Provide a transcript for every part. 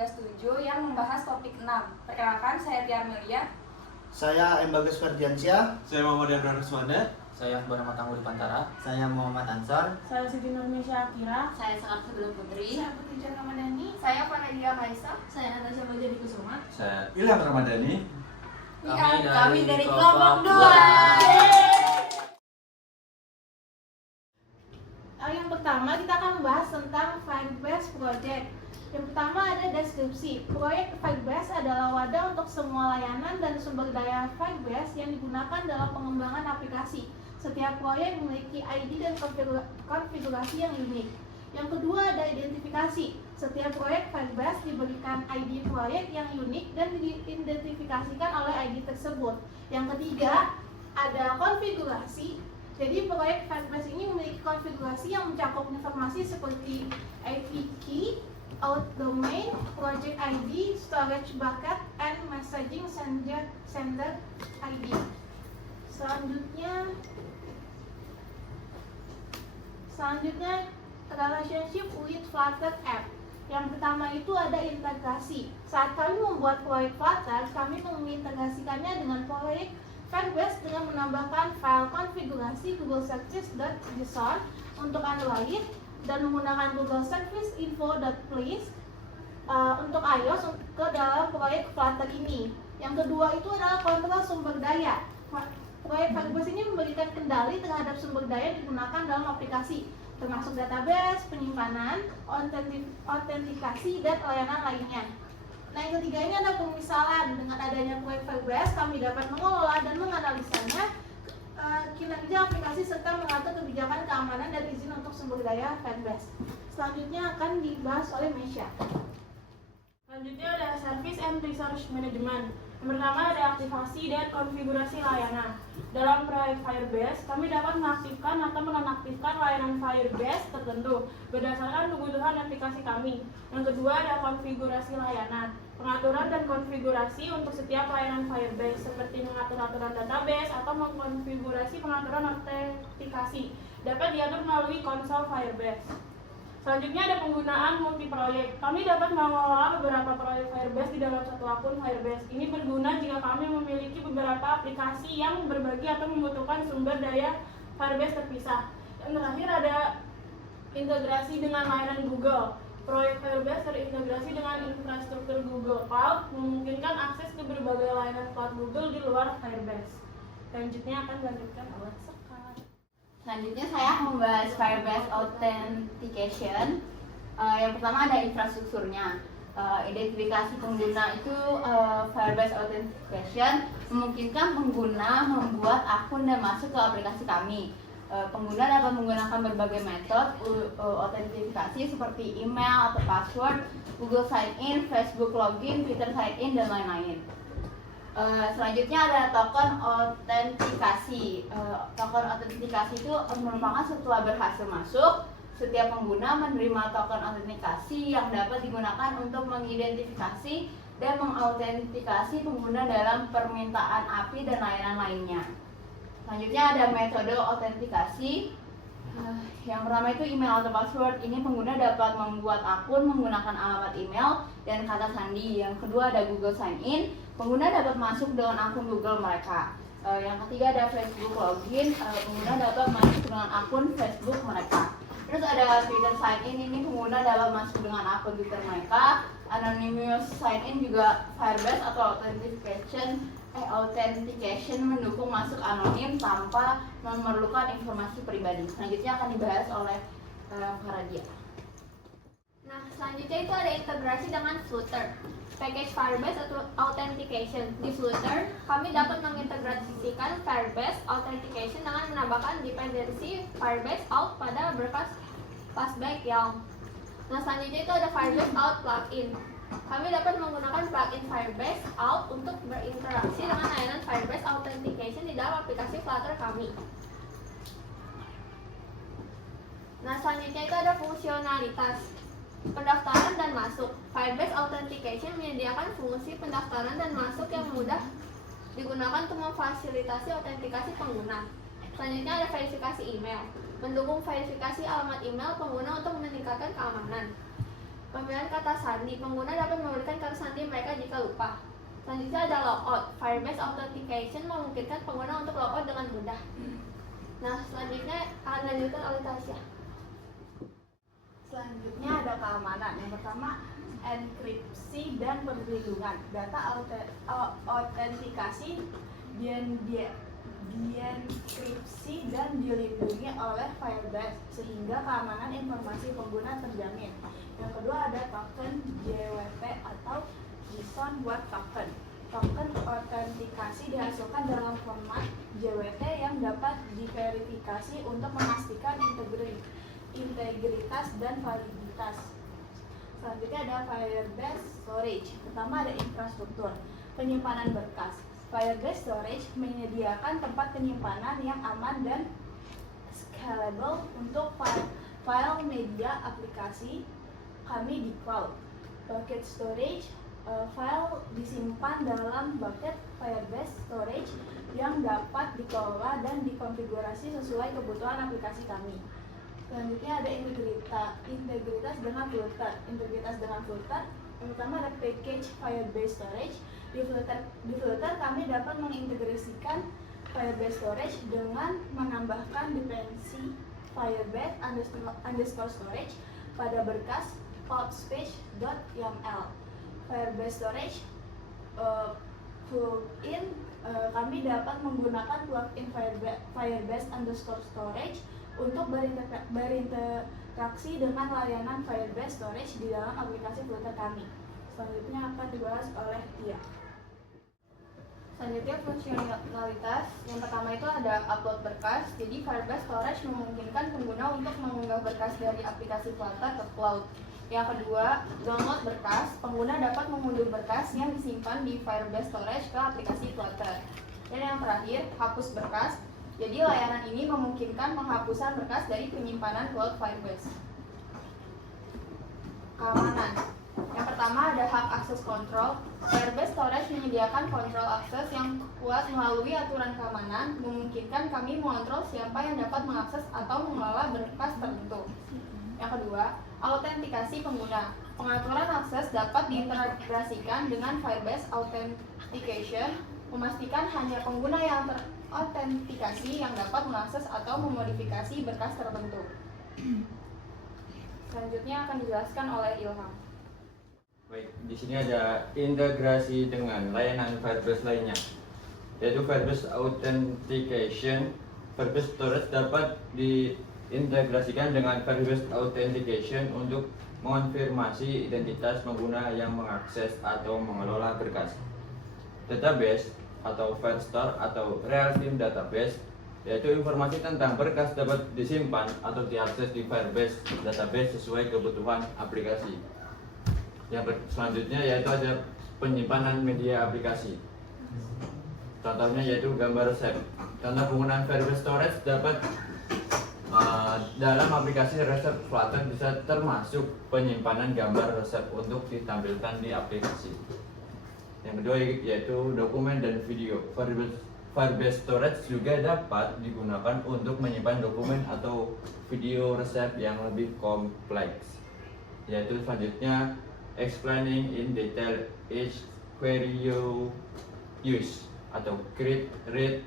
13.7 yang membahas topik 6. Perkenalkan, saya Tia Amelia. Saya M. Bagus Ferdiansyah. Saya Muhammad Yadran Rusmana. Saya Akbar Ahmad Tanggul Pantara. Saya Muhammad Ansor. Saya Siti Nurmisha Akira. Saya Sangat Sebelum Putri. Saya Putri Ramadhani. Saya Panadia Maisa. Saya Natasha Bajadi Kusuma. Saya Ilham Ramadhani. Kami dari kelompok 2. Yang pertama kita akan membahas tentang Firebase Project. Yang pertama ada deskripsi. Proyek Firebase adalah wadah untuk semua layanan dan sumber daya Firebase yang digunakan dalam pengembangan aplikasi. Setiap proyek memiliki ID dan konfigurasi yang unik. Yang kedua ada identifikasi. Setiap proyek Firebase diberikan ID proyek yang unik dan diidentifikasikan oleh ID tersebut. Yang ketiga ada konfigurasi. Jadi proyek Firebase ini memiliki konfigurasi yang mencakup informasi seperti IP key, out domain, project ID, storage bucket, and messaging sender ID. Selanjutnya relationship with Flutter app. Yang pertama itu ada integrasi. Saat kami membuat proyek Flutter, kami mengintegrasikannya dengan proyek Firebase dengan menambahkan file konfigurasi Google Services.json untuk Android dan menggunakan Google Service Info.place untuk iOS ke dalam proyek Flutter ini. Yang kedua itu adalah kontrol sumber daya. Proyek Firebase ini memberikan kendali terhadap sumber daya yang digunakan dalam aplikasi, termasuk database, penyimpanan, autentikasi, dan layanan lainnya. Nah, yang ketiga ini ada pemisalan. Dengan adanya proyek Firebase, kami dapat mengelola dan menganalisanya kinerja aplikasi serta mengatur kebijakan keamanan dan izin untuk sumber daya Firebase. Selanjutnya akan dibahas oleh Mesya. Selanjutnya ada Service and Resource Management. Yang pertama ada aktivasi dan konfigurasi layanan. Dalam proyek Firebase, kami dapat mengaktifkan atau menonaktifkan layanan Firebase tertentu berdasarkan kebutuhan aplikasi kami. Yang kedua ada konfigurasi layanan. Pengaturan dan konfigurasi untuk setiap layanan Firebase seperti mengatur aturan database atau mengkonfigurasi pengaturan autentikasi dapat diatur melalui konsol Firebase. Selanjutnya ada penggunaan multi-proyek. Kami dapat mengelola beberapa proyek Firebase di dalam satu akun Firebase. Ini berguna jika kami memiliki beberapa aplikasi yang berbagi atau membutuhkan sumber daya Firebase terpisah. Dan terakhir ada integrasi dengan layanan Google. Proyek Firebase terintegrasi dengan infrastruktur Google Cloud, memungkinkan akses ke berbagai layanan cloud Google di luar Firebase. Selanjutnya akan dilanjutkan oleh Sekar. Selanjutnya saya membahas Firebase Authentication. Yang pertama ada infrastrukturnya. Identifikasi pengguna itu Firebase Authentication memungkinkan pengguna membuat akun dan masuk ke aplikasi kami. Pengguna dapat menggunakan berbagai metode autentifikasi seperti email atau password, Google Sign In, Facebook Login, Twitter Sign In, dan lain-lain. Selanjutnya ada token autentikasi. Token autentikasi itu merupakan setelah berhasil masuk, setiap pengguna menerima token autentikasi yang dapat digunakan untuk mengidentifikasi dan mengautentikasi pengguna dalam permintaan API dan layanan lainnya. Selanjutnya ada metode autentikasi. Yang pertama itu email atau password. Ini pengguna dapat membuat akun menggunakan alamat email dan kata sandi. Yang kedua ada Google Sign In. Pengguna dapat masuk dengan akun Google mereka. Yang ketiga ada Facebook Login. Pengguna dapat masuk dengan akun Facebook mereka. Terus ada Twitter Sign In. Ini pengguna dapat masuk dengan akun Twitter mereka. Anonymous Sign In juga Firebase atau Authentication mendukung masuk anonim tanpa memerlukan informasi pribadi. Selanjutnya akan dibahas oleh Karadia. Nah, selanjutnya itu ada integrasi dengan Flutter. Package Firebase Authentication. Di Flutter, kami dapat mengintegrasikan Firebase Authentication dengan menambahkan dependensi Firebase Auth pada berkas passback YAML. Nah, selanjutnya itu ada Firebase Auth Plugin. Kami dapat menggunakan plugin Firebase Auth untuk berinteraksi dengan layanan Firebase Authentication di dalam aplikasi Flutter kami. Nah, selanjutnya itu ada fungsionalitas pendaftaran dan masuk. Firebase Authentication menyediakan fungsi pendaftaran dan masuk yang mudah digunakan untuk memfasilitasi autentikasi pengguna. Selanjutnya ada verifikasi email, mendukung verifikasi alamat email pengguna untuk meningkatkan keamanan. Pemilihan kata sandi. Pengguna dapat memberikan kata sandi mereka jika lupa. Selanjutnya ada logout. Firebase Authentication memungkinkan pengguna untuk logout dengan mudah. Nah, selanjutnya akan dilanjutkan oleh Tasya. Selanjutnya ada keamanan. Yang pertama, enkripsi dan perlindungan. Data autentikasi dienkripsi dan dilindungi oleh Firebase sehingga keamanan informasi pengguna terjamin. Yang kedua ada token JWT atau JSON Web Token. Token autentikasi dihasilkan dalam format JWT yang dapat diverifikasi untuk memastikan integritas dan validitas. Selanjutnya ada Firebase Storage. Pertama ada infrastruktur penyimpanan berkas. Firebase Storage menyediakan tempat penyimpanan yang aman dan scalable untuk file media aplikasi kami di cloud. Bucket Storage, file disimpan dalam bucket Firebase Storage yang dapat dikelola dan dikonfigurasi sesuai kebutuhan aplikasi kami. Selanjutnya ada integritas dengan filter. Integritas dengan filter, yang pertama ada package Firebase Storage. Di filter kami dapat mengintegrasikan Firebase Storage dengan menambahkan dependensi Firebase underscore storage pada berkas couchspace.yaml. Firebase Storage plugin, kami dapat menggunakan plugin Firebase underscore storage untuk berinteraksi dengan layanan Firebase Storage di dalam aplikasi filter kami. Selanjutnya akan dibahas oleh Tia. Selanjutnya fungsionalitas. Yang pertama itu ada upload berkas. Jadi Firebase Storage memungkinkan pengguna untuk mengunggah berkas dari aplikasi Flutter ke cloud. Yang kedua, download berkas. Pengguna dapat mengunduh berkas yang disimpan di Firebase Storage ke aplikasi Flutter. Dan yang terakhir, hapus berkas. Jadi layanan ini memungkinkan penghapusan berkas dari penyimpanan cloud Firebase. Keamanan. Yang pertama ada hak akses kontrol. Firebase Storage menyediakan kontrol akses yang kuat melalui aturan keamanan, memungkinkan kami mengontrol siapa yang dapat mengakses atau mengelola berkas tertentu. Yang kedua, autentikasi pengguna. Pengaturan akses dapat diintegrasikan dengan Firebase Authentication, memastikan hanya pengguna yang terautentikasi yang dapat mengakses atau memodifikasi berkas tertentu. Selanjutnya akan dijelaskan oleh Ilham. Baik, di sini ada integrasi dengan layanan Firebase lainnya, yaitu Firebase Authentication. Firebase Storage dapat diintegrasikan dengan Firebase Authentication untuk mengonfirmasi identitas pengguna yang mengakses atau mengelola berkas. Database atau file store atau real-time database, yaitu informasi tentang berkas dapat disimpan atau diakses di Firebase database sesuai kebutuhan aplikasi. Yang selanjutnya yaitu ada penyimpanan media aplikasi. Contohnya yaitu gambar resep. Contoh penggunaan Firebase Storage dapat dalam aplikasi resep Flutter bisa termasuk penyimpanan gambar resep untuk ditampilkan di aplikasi. Yang kedua yaitu dokumen dan video. Firebase Storage juga dapat digunakan untuk menyimpan dokumen atau video resep yang lebih kompleks. Yaitu selanjutnya explaining in detail each query you use atau create, read,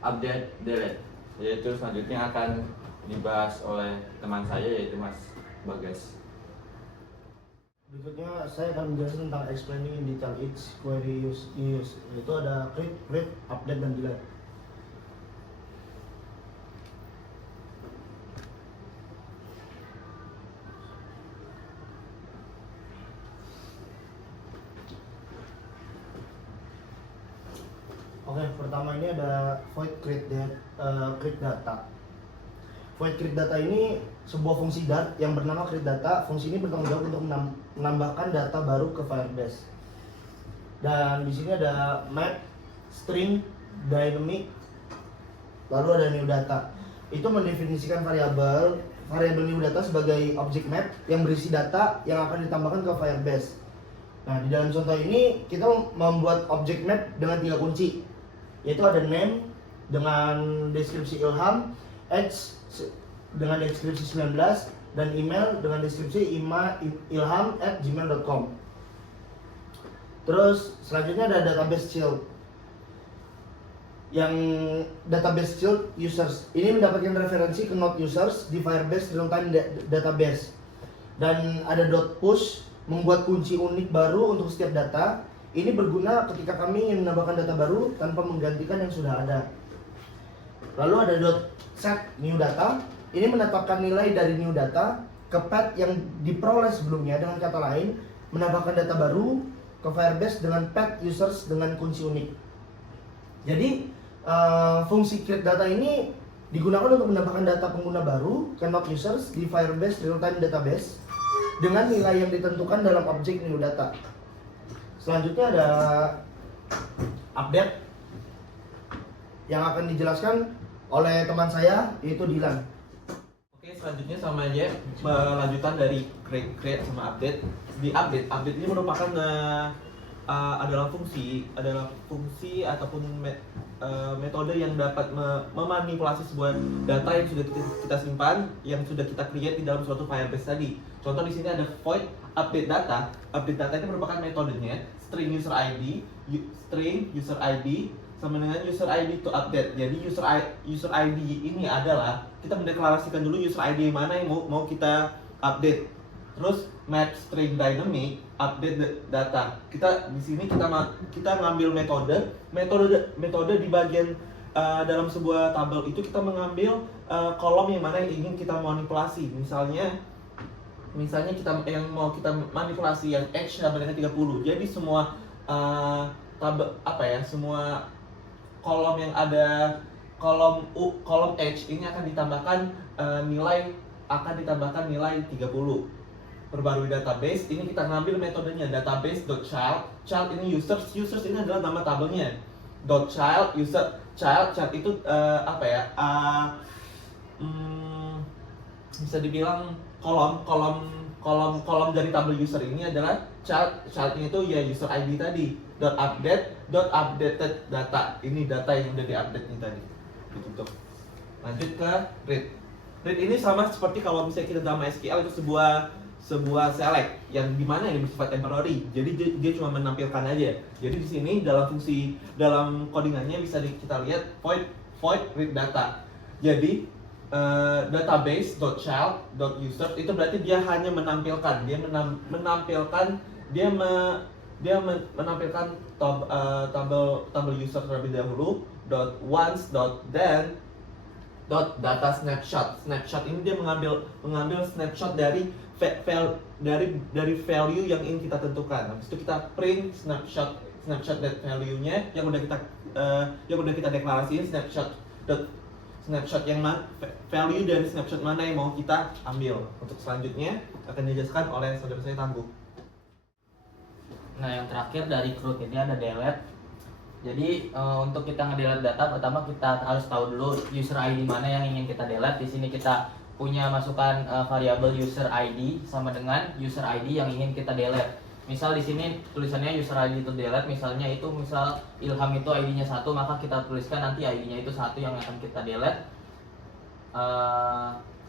update, delete. Yaitu selanjutnya akan dibahas oleh teman saya yaitu Mas Bagas. Berikutnya saya akan menjelaskan tentang explaining in detail each query you use. Yaitu ada create, read, update, dan delete. Oke, pertama ini ada void create data. Void create data ini sebuah fungsi Dart yang bernama create data. Fungsi ini bertanggung jawab untuk menambahkan data baru ke Firebase. Dan di sini ada map, string, dynamic, lalu ada new data. Itu mendefinisikan variabel new data sebagai object map yang berisi data yang akan ditambahkan ke Firebase. Nah, di dalam contoh ini kita membuat object map dengan 3 kunci, yaitu ada name dengan deskripsi Ilham, age dengan deskripsi 19, dan email dengan deskripsi ilham@gmail.com. Terus selanjutnya ada database shield. Yang database shield users ini mendapatkan referensi ke node users di Firebase real-time database. Dan ada .push membuat kunci unik baru untuk setiap data. Ini berguna ketika kami ingin menambahkan data baru tanpa menggantikan yang sudah ada. Lalu ada .set new data. Ini menetapkan nilai dari new data ke pad yang diperoleh sebelumnya. Dengan kata lain, menambahkan data baru ke Firebase dengan pad users dengan kunci unik. Jadi fungsi create data ini digunakan untuk menambahkan data pengguna baru ke node users di Firebase real-time database dengan nilai yang ditentukan dalam objek new data. Selanjutnya ada update yang akan dijelaskan oleh teman saya, yaitu Dilan. Oke, selanjutnya sama aja lanjutan dari create sama update. Di update ini merupakan adalah fungsi ataupun metode yang dapat memanipulasi sebuah data yang sudah kita simpan, yang sudah kita create di dalam suatu Firebase tadi. Contoh di sini ada void update data. Update data ini merupakan metodenya string user ID sama dengan user ID to update. Jadi user ID ini adalah kita mendeklarasikan dulu user ID mana yang mau kita update. Terus map string dynamic update data. Kita di sini kita ngambil metode di bagian dalam sebuah tabel itu kita mengambil kolom yang mana yang ingin kita manipulasi. Misalnya kita yang mau kita manipulasi yang H sama dengan 30. Jadi semua semua kolom yang ada kolom H ini akan ditambahkan nilai 30. Perbarui database, ini kita ngambil metodenya database.child. Child ini users ini adalah nama tabelnya. .child child itu bisa dibilang kolom dari tabel user ini adalah child itu ya user ID tadi. Updated data, ini data yang udah diupdate nih tadi. Ditutup. Lanjut ke read. Read ini sama seperti kalau misalnya kita dalam SQL itu sebuah select yang dimana ini bersifat temporary, jadi dia cuma menampilkan aja. Jadi di sini dalam codingannya bisa kita lihat void read data. Jadi database.child.user itu berarti dia hanya menampilkan, tabel user terlebih dahulu. .once.then data snapshot ini dia mengambil snapshot dari value yang ingin kita tentukan. Habis itu kita print snapshot that value-nya yang udah kita deklarasiin snapshot yang value dari snapshot mana yang mau kita ambil. Untuk selanjutnya akan dijelaskan oleh saudara saya Tangguh. Nah, yang terakhir dari create ini ada delete. Jadi untuk kita nge-delete data, pertama kita harus tahu dulu user ID mana yang ingin kita delete. Di sini kita punya masukan variabel user ID sama dengan user ID yang ingin kita delete. Misal di sini tulisannya user ID to delete, misalnya itu Ilham itu ID-nya 1, maka kita tuliskan nanti ID-nya itu 1 yang akan kita delete.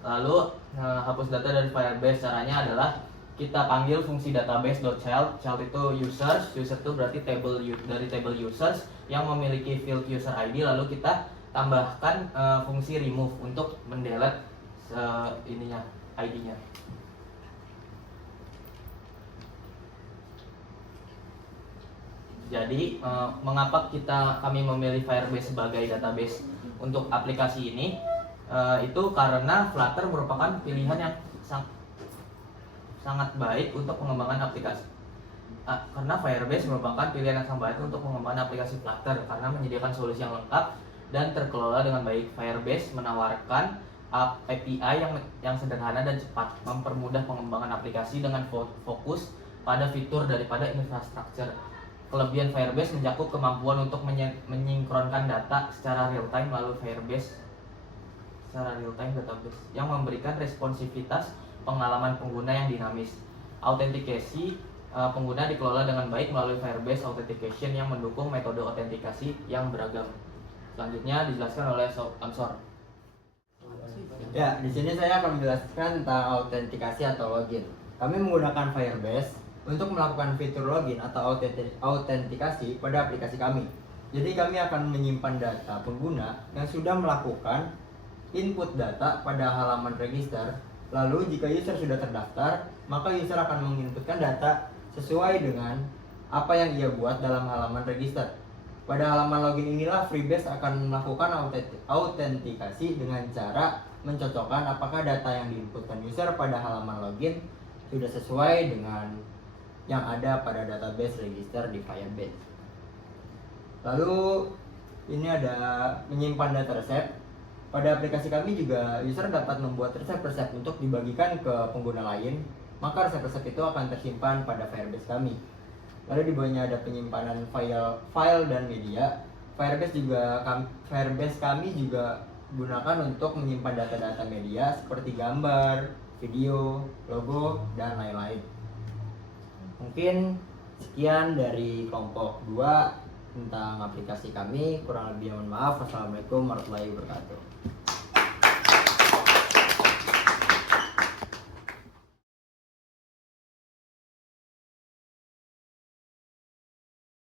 Lalu hapus data dari Firebase, caranya adalah kita panggil fungsi database.child. Child itu user itu berarti dari table users yang memiliki field user ID, lalu kita tambahkan fungsi remove untuk mendelete ID-nya. Jadi mengapa kami memilih Firebase sebagai database untuk aplikasi ini? Itu karena Flutter merupakan pilihan yang sangat baik untuk pengembangan aplikasi. Karena Firebase merupakan pilihan yang sangat baik untuk pengembangan aplikasi Flutter karena menyediakan solusi yang lengkap dan terkelola dengan baik. Firebase menawarkan API yang sederhana dan cepat, mempermudah pengembangan aplikasi dengan fokus pada fitur daripada infrastruktur. Kelebihan Firebase mencakup kemampuan untuk menyinkronkan data secara real time melalui Firebase database yang memberikan responsivitas pengalaman pengguna yang dinamis. Autentikasi pengguna dikelola dengan baik melalui Firebase Authentication yang mendukung metode autentikasi yang beragam. Selanjutnya dijelaskan oleh Ansor. Ya, di sini saya akan menjelaskan tentang autentikasi atau login. Kami menggunakan Firebase untuk melakukan fitur login atau autentikasi pada aplikasi kami. Jadi kami akan menyimpan data pengguna yang sudah melakukan input data pada halaman register. Lalu jika user sudah terdaftar, maka user akan menginputkan data sesuai dengan apa yang ia buat dalam halaman register. Pada halaman login inilah Freebase akan melakukan autentikasi dengan cara mencocokkan apakah data yang diinputkan user pada halaman login sudah sesuai dengan yang ada pada database register di Firebase. Lalu ini ada menyimpan data resep. Pada aplikasi kami juga user dapat membuat resep-resep untuk dibagikan ke pengguna lain, maka resep-resep itu akan tersimpan pada Firebase kami. Lalu di bawahnya ada penyimpanan file dan media. Firebase kami juga gunakan untuk menyimpan data-data media seperti gambar, video, logo, dan lain-lain. Mungkin sekian dari kelompok 2 tentang aplikasi kami. Kurang lebih mohon maaf. Wassalamualaikum warahmatullahi wabarakatuh.